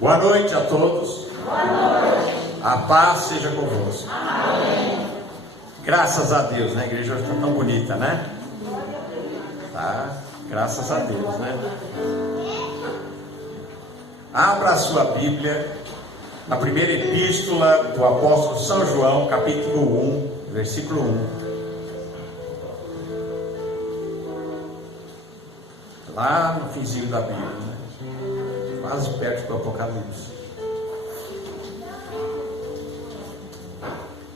Boa noite a todos. Boa noite. A paz seja convosco. Amém. Graças a Deus, né? A igreja hoje está tão bonita, né? Tá? Graças a Deus, né? Abra a sua Bíblia na primeira epístola do apóstolo São João, capítulo 1, versículo 1. Lá no finzinho da Bíblia, né? Quase perto do Apocalipse.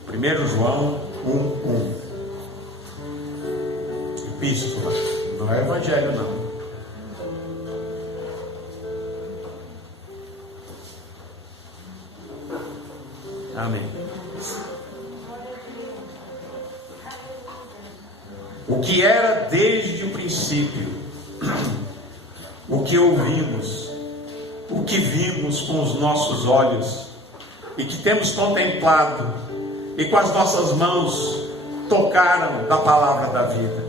1 João 1:1. Epístola, não é evangelho não. Amém. O que era desde o princípio, o que ouvimos, o que vimos com os nossos olhos e que temos contemplado e com as nossas mãos tocaram da palavra da vida,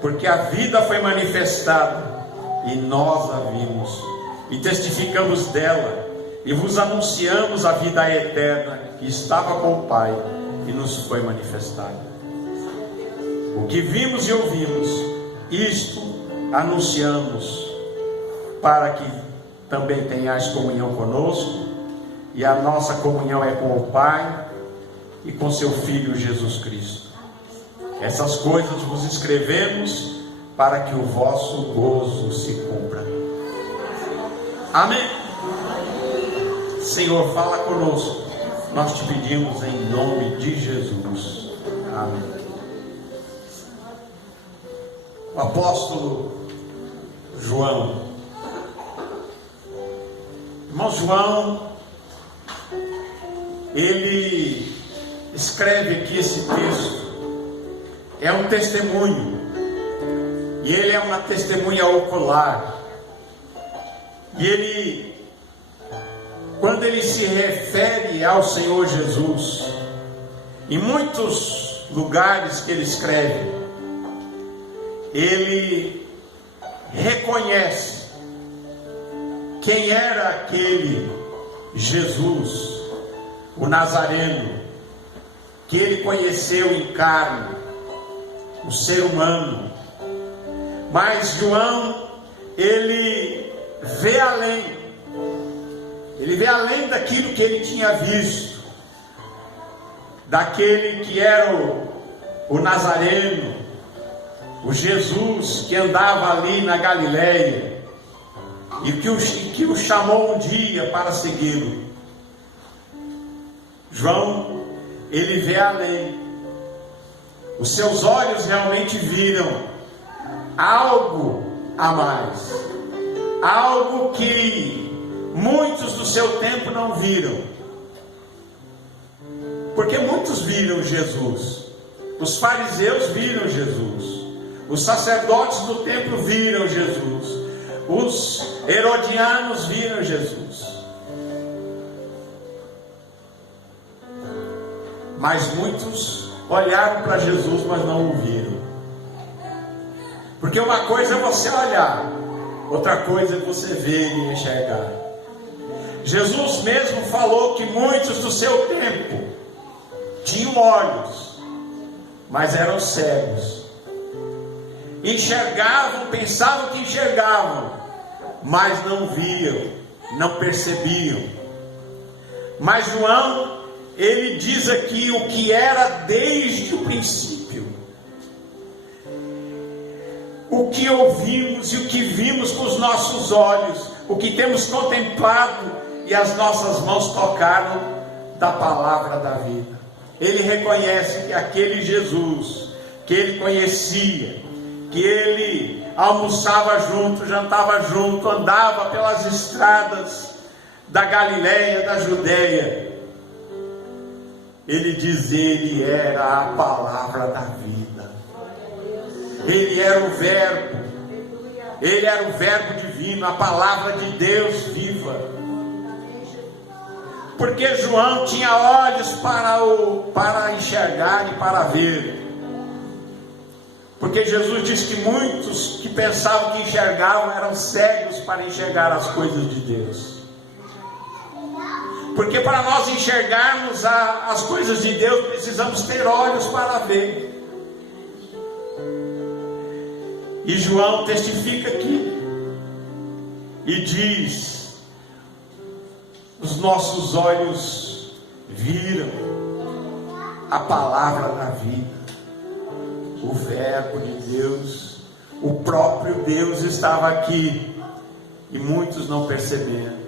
porque a vida foi manifestada e nós a vimos e testificamos dela e vos anunciamos a vida eterna que estava com o Pai e nos foi manifestada. O que vimos e ouvimos, isto anunciamos, para que também tenhais comunhão conosco, e a nossa comunhão é com o Pai e com seu Filho Jesus Cristo. Essas coisas vos escrevemos para que o vosso gozo se cumpra. Amém. Senhor, fala conosco, nós te pedimos em nome de Jesus. Amém. O apóstolo João, irmão João, ele escreve aqui esse texto, é um testemunho, e ele é uma testemunha ocular, e ele, quando ele se refere ao Senhor Jesus, em muitos lugares que ele escreve, ele reconhece quem era aquele Jesus, o Nazareno, que ele conheceu em carne, o ser humano. Mas João, ele vê além daquilo que ele tinha visto, daquele que era o Nazareno, o Jesus que andava ali na Galileia e que o chamou um dia para segui-lo. João, ele vê além. Os seus olhos realmente viram algo a mais, algo que muitos do seu tempo não viram, porque muitos viram Jesus. Os fariseus viram Jesus, os sacerdotes do templo viram Jesus, os herodianos viram Jesus, mas muitos olharam para Jesus, mas não o viram. Porque uma coisa é você olhar, outra coisa é você ver e enxergar. Jesus mesmo falou que muitos do seu tempo tinham olhos, mas eram cegos. Enxergavam, pensavam que enxergavam, mas não viam, não percebiam. Mas João, ele diz aqui o que era desde o princípio, o que ouvimos e o que vimos com os nossos olhos, o que temos contemplado e as nossas mãos tocaram da palavra da vida. Ele reconhece que aquele Jesus que ele conhecia, que ele almoçava junto, jantava junto, andava pelas estradas da Galileia, da Judeia, ele diz, ele era a palavra da vida, ele era o verbo, ele era o verbo divino, a palavra de Deus viva. Porque João tinha olhos para enxergar e para ver. Porque Jesus diz que muitos que pensavam que enxergavam eram cegos para enxergar as coisas de Deus. Porque para nós enxergarmos as coisas de Deus, precisamos ter olhos para ver. E João testifica aqui e diz: os nossos olhos viram a palavra da vida, o verbo de Deus, o próprio Deus estava aqui e muitos não perceberam.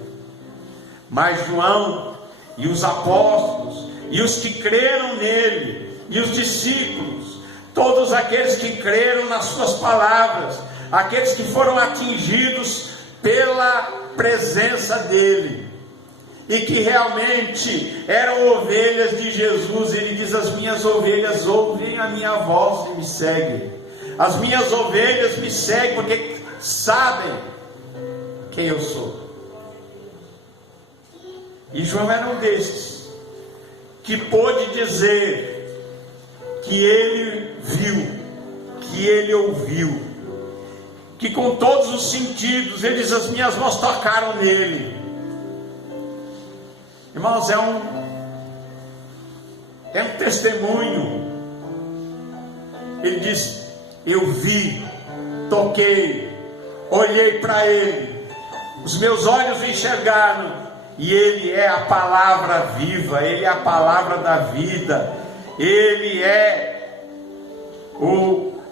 Mas João e os apóstolos e os que creram nele e os discípulos, todos aqueles que creram nas suas palavras, aqueles que foram atingidos pela presença dele e que realmente eram ovelhas de Jesus. Ele diz: as minhas ovelhas ouvem a minha voz e me seguem. As minhas ovelhas me seguem porque sabem quem eu sou. E João era um destes que pôde dizer que ele viu, que ele ouviu, que com todos os sentidos, ele diz: as minhas mãos tocaram nele. Irmãos, é um testemunho. Ele diz: eu vi, toquei, olhei para ele, os meus olhos enxergaram, e ele é a palavra viva, ele é a palavra da vida, ele é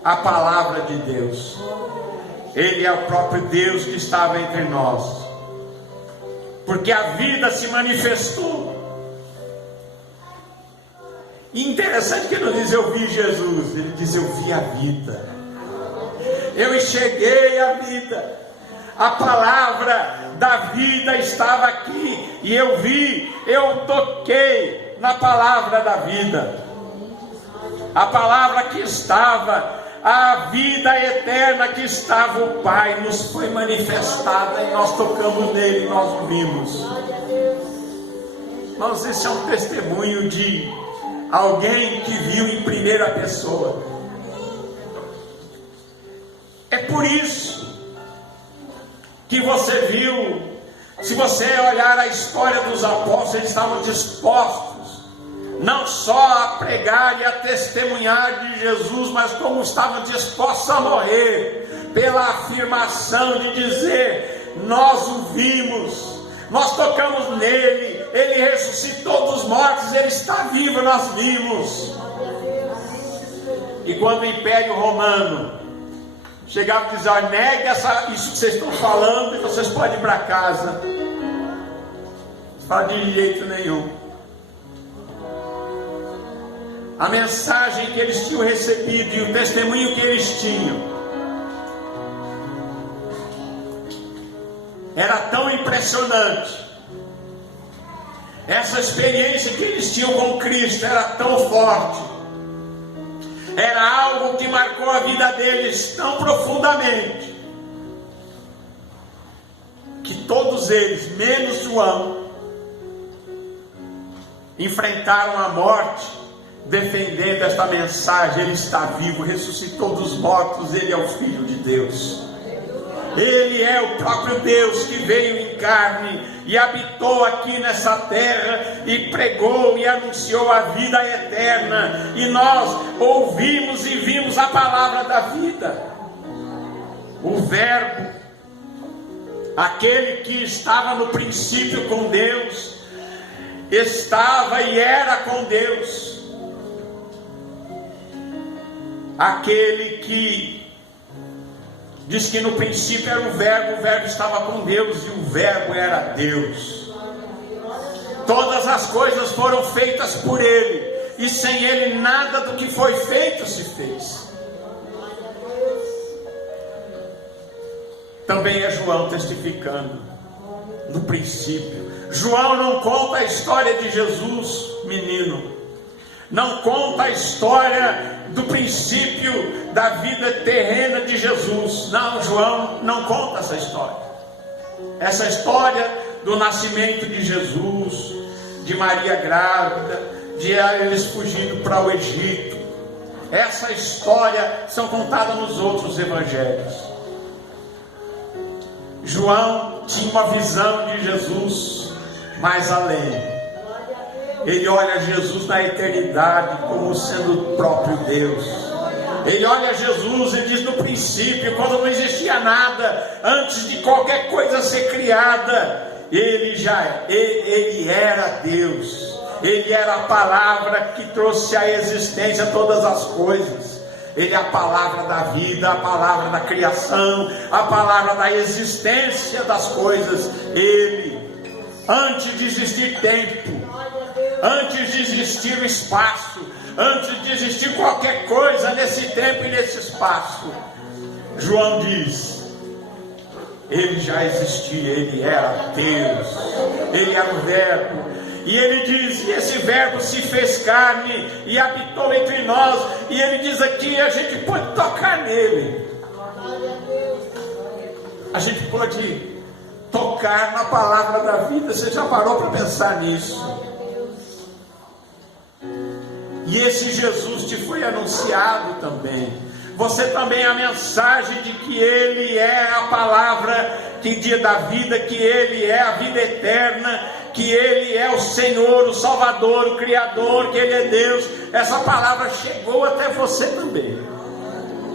a palavra de Deus, ele é o próprio Deus que estava entre nós, porque a vida se manifestou. E interessante que ele não diz: eu vi Jesus, ele diz: eu vi a vida, eu enxerguei a vida. A palavra da vida estava aqui, e eu vi, eu toquei na palavra da vida. A palavra que estava, a vida eterna que estava, o Pai nos foi manifestada, e nós tocamos nele, nós o vimos. Mas esse é um testemunho de alguém que viu em primeira pessoa. É por isso que você viu, se você olhar a história dos apóstolos, eles estavam dispostos não só a pregar e a testemunhar de Jesus, mas como estavam dispostos a morrer pela afirmação de dizer: nós o vimos, nós tocamos nele, ele ressuscitou dos mortos, ele está vivo, nós vimos. E quando o Império Romano chegava e dizia: negue isso que vocês estão falando, e vocês podem ir para casa. Não fala de jeito nenhum. A mensagem que eles tinham recebido e o testemunho que eles tinham era tão impressionante. Essa experiência que eles tinham com Cristo era tão forte, era algo que marcou a vida deles tão profundamente, que todos eles, menos João, enfrentaram a morte defendendo esta mensagem: ele está vivo, ressuscitou dos mortos, ele é o Filho de Deus, ele é o próprio Deus que veio em carne e habitou aqui nessa terra e pregou e anunciou a vida eterna, e nós ouvimos e vimos a palavra da vida, o verbo, aquele que estava no princípio com Deus, estava e era com Deus, aquele que diz que no princípio era o verbo estava com Deus e o verbo era Deus. Todas as coisas foram feitas por ele, e sem ele nada do que foi feito se fez. Também é João testificando no princípio. João não conta a história de Jesus menino, não conta a história do princípio da vida terrena de Jesus. Não, João não conta essa história. Essa história do nascimento de Jesus, de Maria grávida, de eles fugindo para o Egito, essa história são contadas nos outros evangelhos. João tinha uma visão de Jesus mais além. Ele olha Jesus na eternidade como sendo o próprio Deus. Ele olha Jesus e diz: no princípio, quando não existia nada, antes de qualquer coisa ser criada, ele era Deus. Ele era a palavra que trouxe à existência todas as coisas. Ele é a palavra da vida, a palavra da criação, a palavra da existência das coisas. Ele, antes de existir tempo, antes de existir o espaço, antes de existir qualquer coisa nesse tempo e nesse espaço, João diz, ele já existia, ele era Deus, ele era o Verbo. E ele diz, e esse Verbo se fez carne e habitou entre nós. E ele diz aqui, a gente pode tocar nele. A gente pode tocar na palavra da vida. Você já parou para pensar nisso? E esse Jesus te foi anunciado também. Você também a mensagem de que ele é a palavra que dia da vida, que ele é a vida eterna, que ele é o Senhor, o Salvador, o Criador, que ele é Deus. Essa palavra chegou até você também.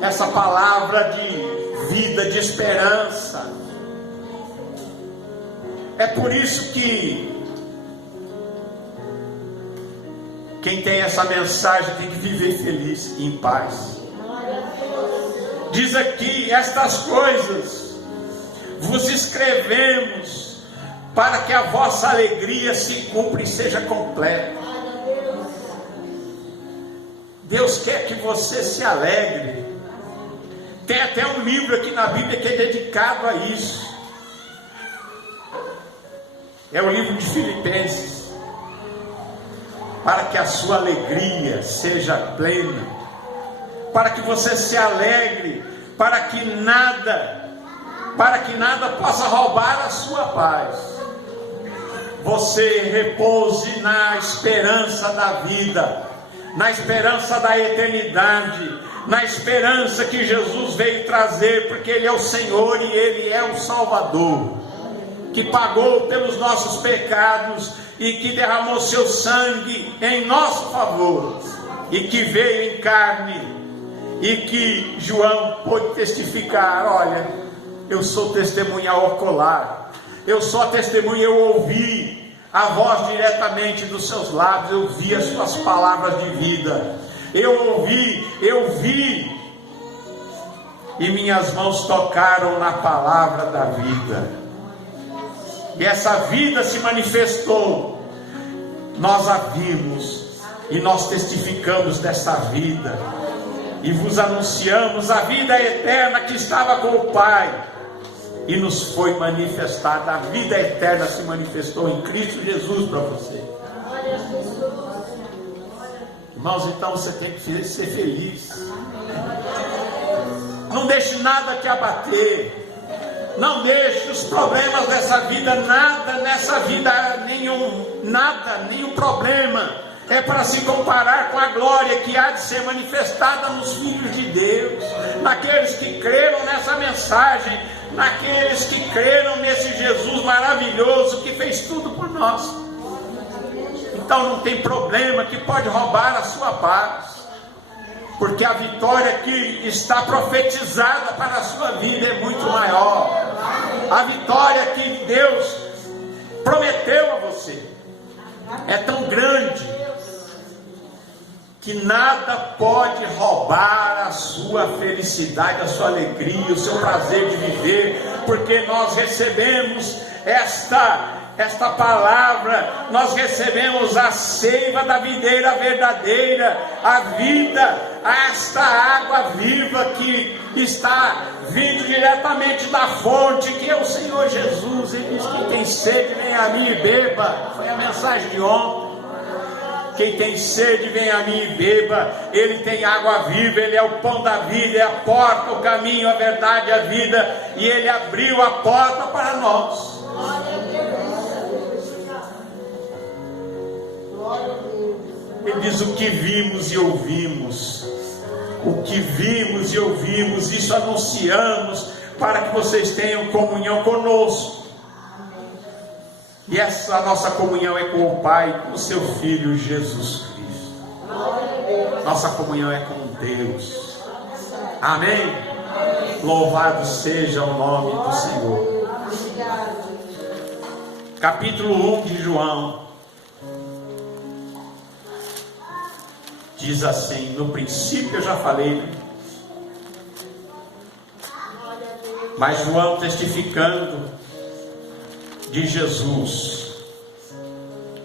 Essa palavra de vida, de esperança. É por isso que quem tem essa mensagem tem que viver feliz e em paz. Diz aqui, estas coisas vos escrevemos para que a vossa alegria se cumpra e seja completa. Deus quer que você se alegre. Tem até um livro aqui na Bíblia que é dedicado a isso. É o livro de Filipenses. Para que a sua alegria seja plena, para que você se alegre, para que nada possa roubar a sua paz. Você repouse na esperança da vida, na esperança da eternidade, na esperança que Jesus veio trazer, porque Ele é o Senhor e Ele é o Salvador, que pagou pelos nossos pecados e que derramou seu sangue em nosso favor, e que veio em carne, e que João pôde testificar: olha, eu sou testemunha ocular, eu sou a testemunha, eu ouvi a voz diretamente dos seus lábios, eu vi as suas palavras de vida, eu ouvi, eu vi, e minhas mãos tocaram na palavra da vida. E essa vida se manifestou, nós a vimos, e nós testificamos dessa vida, e vos anunciamos a vida eterna que estava com o Pai, e nos foi manifestada. A vida eterna se manifestou em Cristo Jesus para você. Irmãos, então você tem que ser feliz. Não deixe nada te abater. Não deixe os problemas dessa vida, nada nessa vida, nenhum problema é para se comparar com a glória que há de ser manifestada nos filhos de Deus, naqueles que creram nessa mensagem, naqueles que creram nesse Jesus maravilhoso que fez tudo por nós. Então não tem problema que pode roubar a sua paz, porque a vitória que está profetizada para a sua vida é muito maior. A vitória que Deus prometeu a você é tão grande que nada pode roubar a sua felicidade, a sua alegria, o seu prazer de viver, porque nós recebemos esta palavra, nós recebemos a seiva da videira verdadeira, a vida, esta água viva que está vindo diretamente da fonte, que é o Senhor Jesus. Ele diz: quem tem sede, vem a mim e beba. Foi a mensagem de ontem. Quem tem sede, vem a mim e beba. Ele tem água viva, Ele é o pão da vida, é a porta, o caminho, a verdade, a vida, e Ele abriu a porta para nós. Ele diz: o que vimos e ouvimos, o que vimos e ouvimos, isso anunciamos, para que vocês tenham comunhão conosco. E essa nossa comunhão é com o Pai e com o seu Filho Jesus Cristo. Nossa comunhão é com Deus. Amém? Louvado seja o nome do Senhor. Capítulo 1 de João diz assim: no princípio eu já falei, mas João testificando de Jesus,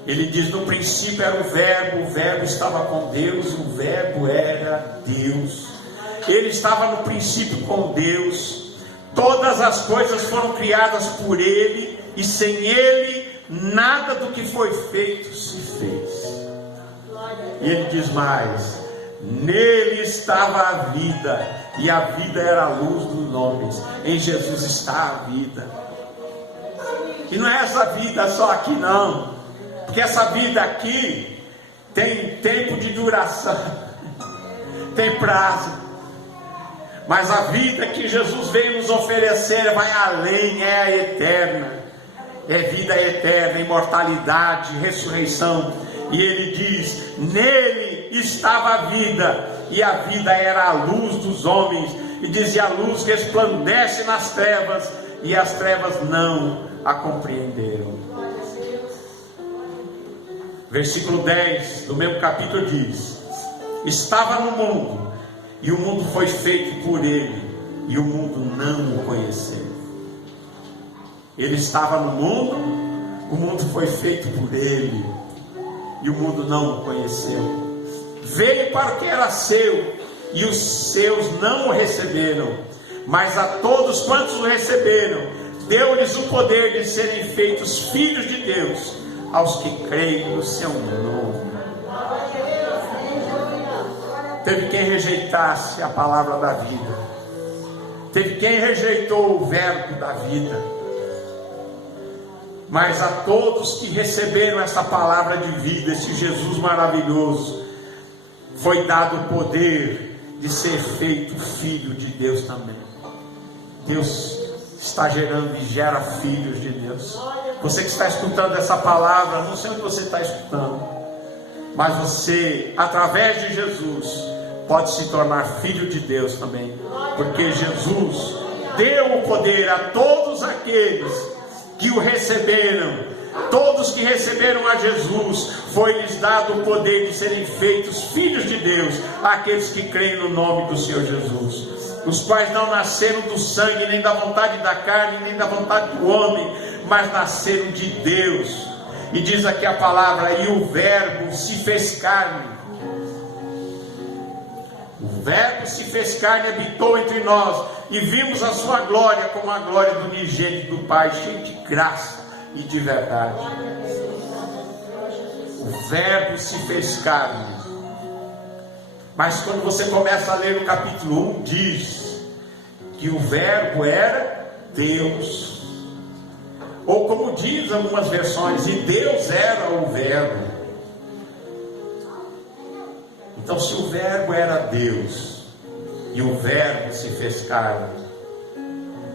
ele diz: no princípio era o verbo estava com Deus, o verbo era Deus, ele estava no princípio com Deus, todas as coisas foram criadas por ele, e sem ele nada do que foi feito se fez. E ele diz mais: nele estava a vida, e a vida era a luz dos homens. Em Jesus está a vida. E não é essa vida só aqui não, porque essa vida aqui tem tempo de duração, tem prazo. Mas a vida que Jesus veio nos oferecer vai além, é a eterna, é vida eterna, imortalidade, ressurreição. E ele diz: nele estava a vida, e a vida era a luz dos homens. E diz: e a luz resplandece nas trevas, e as trevas não a compreenderam. Versículo 10 do mesmo capítulo diz: estava no mundo, e o mundo foi feito por ele, e o mundo não o conheceu. Ele estava no mundo, o mundo foi feito por ele, e o mundo não o conheceu. Veio para o que era seu, e os seus não o receberam. Mas a todos quantos o receberam, deu-lhes o poder de serem feitos filhos de Deus, aos que creem no seu nome. Teve quem rejeitasse a palavra da vida, teve quem rejeitou o verbo da vida, mas a todos que receberam essa palavra de vida, esse Jesus maravilhoso, foi dado o poder de ser feito filho de Deus também. Deus está gerando e gera filhos de Deus. Você que está escutando essa palavra, não sei onde você está escutando, mas você, através de Jesus, pode se tornar filho de Deus também, porque Jesus deu o poder a todos aqueles que o receberam. Todos que receberam a Jesus, foi-lhes dado o poder de serem feitos filhos de Deus, aqueles que creem no nome do Senhor Jesus, os quais não nasceram do sangue, nem da vontade da carne, nem da vontade do homem, mas nasceram de Deus. E diz aqui a palavra: e o verbo se fez carne. O verbo se fez carne e habitou entre nós, e vimos a sua glória como a glória do unigênito do Pai, cheio de graça e de verdade. O verbo se fez carne. Mas quando você começa a ler o capítulo 1, diz que o verbo era Deus, ou como diz algumas versões, e Deus era o verbo. Então, se o verbo era Deus, e o verbo se fez carne,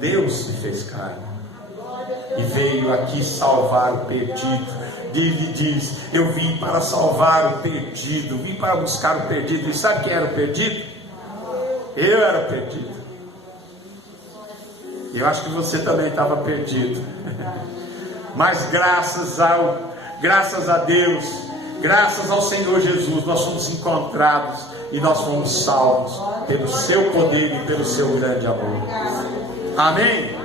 Deus se fez carne e veio aqui salvar o perdido. Ele diz: eu vim para salvar o perdido, vim para buscar o perdido. E sabe quem era o perdido? Eu era o perdido. E eu acho que você também estava perdido. Mas graças a Deus, graças ao Senhor Jesus, nós fomos encontrados e nós fomos salvos pelo seu poder e pelo seu grande amor. Amém?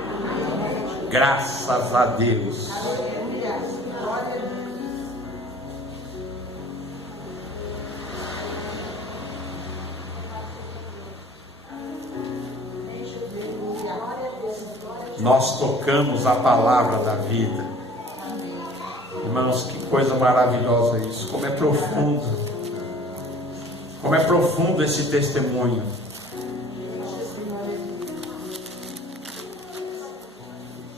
Graças a Deus. Nós tocamos a palavra da vida. Irmãos, que coisa maravilhosa isso. Como é profundo. Como é profundo esse testemunho.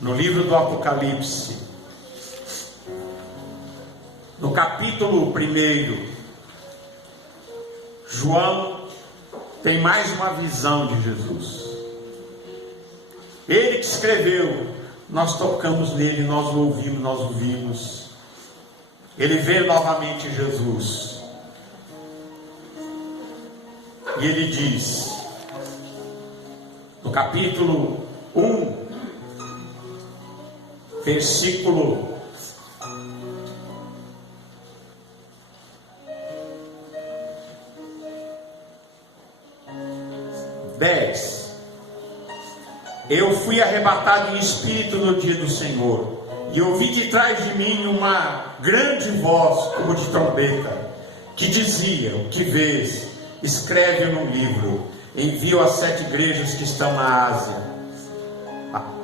No livro do Apocalipse, no capítulo 1, João tem mais uma visão de Jesus. Ele que escreveu, nós tocamos nele, nós o ouvimos, nós o vimos. Ele vê novamente Jesus. E ele diz, no capítulo 1, versículo 10: eu fui arrebatado em espírito no dia do Senhor, e ouvi de trás de mim uma grande voz, como de trombeta, que dizia: o que vês, escreve no livro, envio às 7 igrejas que estão na Ásia,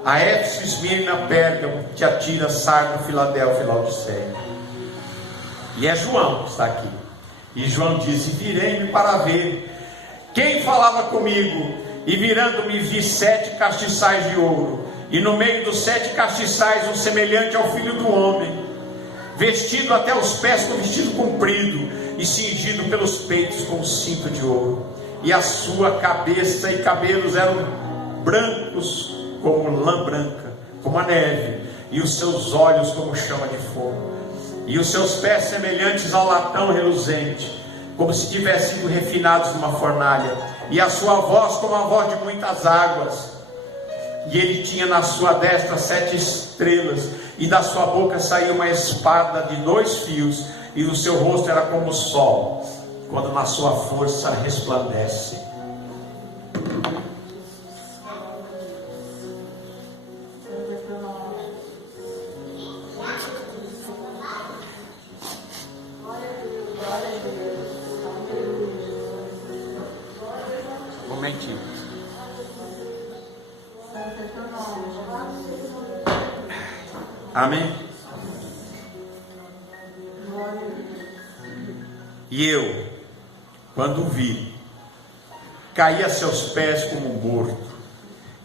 a Éfeso, Esmirna, Pérgamo, Tiatira, Sardo, Filadélfia e Laodiceia. E é João que está aqui. E João disse: virei-me para ver quem falava comigo, e virando-me vi 7 castiçais de ouro, e no meio dos 7 castiçais um semelhante ao Filho do Homem, vestido até os pés com vestido comprido, e cingido pelos peitos com um cinto de ouro, e a sua cabeça e cabelos eram brancos como lã branca, como a neve, e os seus olhos como chama de fogo, e os seus pés semelhantes ao latão reluzente, como se tivessem sido refinados numa fornalha, e a sua voz como a voz de muitas águas. E ele tinha na sua destra 7 estrelas, e da sua boca saía uma espada de 2 fios, e o seu rosto era como o sol, quando na sua força resplandece. Amém? E eu, quando o vi, caí a seus pés como morto.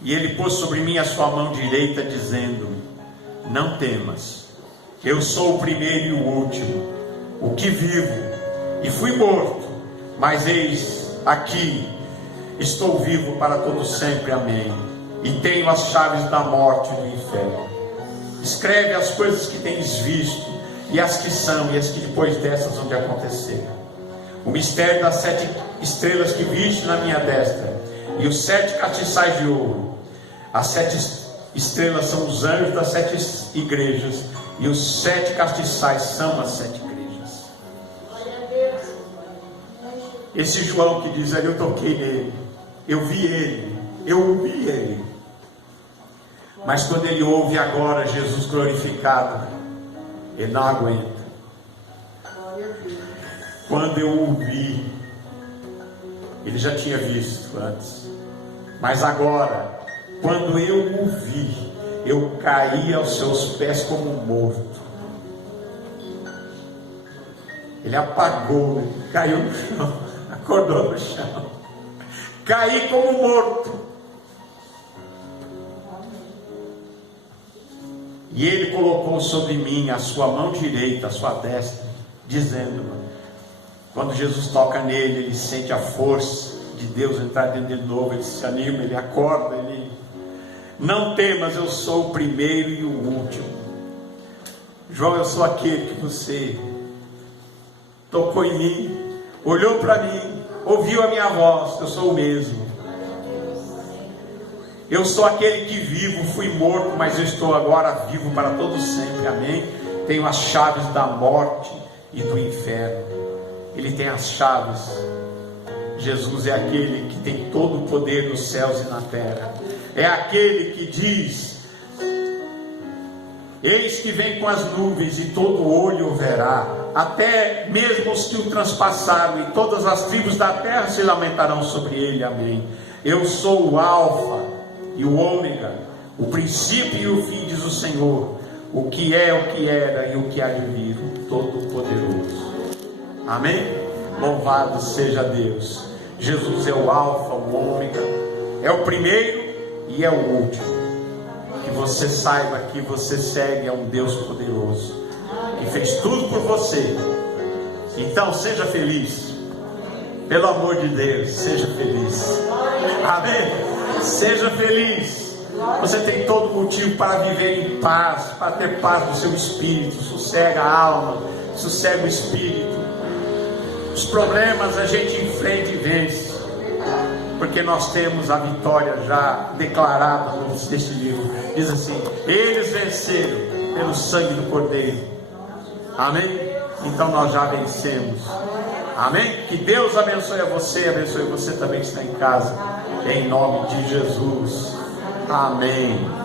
E ele pôs sobre mim a sua mão direita, dizendo-me: não temas, eu sou o primeiro e o último, o que vivo, e fui morto, mas eis aqui, estou vivo para todo sempre. Amém. E tenho as chaves da morte e do inferno. Escreve as coisas que tens visto, e as que são, e as que depois dessas hão de acontecer. O mistério das 7 estrelas que viste na minha destra, e os 7 castiçais de ouro. As 7 estrelas são os anjos das 7 igrejas, e os 7 castiçais são as 7 igrejas. Esse João que diz ali, eu toquei nele, eu vi ele, eu ouvi ele. Mas quando ele ouve agora Jesus glorificado, ele não aguenta. Quando eu ouvi, ele já tinha visto antes, mas agora, quando eu ouvi, eu caí aos seus pés como morto. Ele apagou, caiu no chão, acordou no chão, caí como morto. E ele colocou sobre mim a sua mão direita, a sua destra, dizendo-me, quando Jesus toca nele, ele sente a força de Deus entrar dentro dele de novo, ele se anima, ele acorda, ele: não temas, eu sou o primeiro e o último. João, eu sou aquele que você tocou em mim, olhou para mim, ouviu a minha voz, eu sou o mesmo. Eu sou aquele que vivo, fui morto, mas eu estou agora vivo para todo sempre. Amém? Tenho as chaves da morte e do inferno. Ele tem as chaves. Jesus é aquele que tem todo o poder nos céus e na terra. É aquele que diz: eis que vem com as nuvens, e todo olho o verá, até mesmo os que o transpassaram, e todas as tribos da terra se lamentarão sobre ele. Amém? Eu sou o Alfa e o Ômega, o princípio e o fim, diz o Senhor, o que é, o que era e o que há de vir, o Todo-Poderoso. Amém? Louvado seja Deus. Jesus é o Alfa, o Ômega, é o primeiro e é o último. Que você saiba que você segue a um Deus poderoso, que fez tudo por você. Então seja feliz, pelo amor de Deus, seja feliz. Amém? Seja feliz, Você tem todo motivo para viver em paz, para ter paz no seu espírito. Sossega a alma, sossega o espírito. Os problemas a gente enfrenta e vence, porque nós temos a vitória já declarada neste livro. Diz assim: eles venceram pelo sangue do Cordeiro. Amém? Então nós já vencemos. Amém? Que Deus abençoe você também que está em casa, em nome de Jesus. Amém.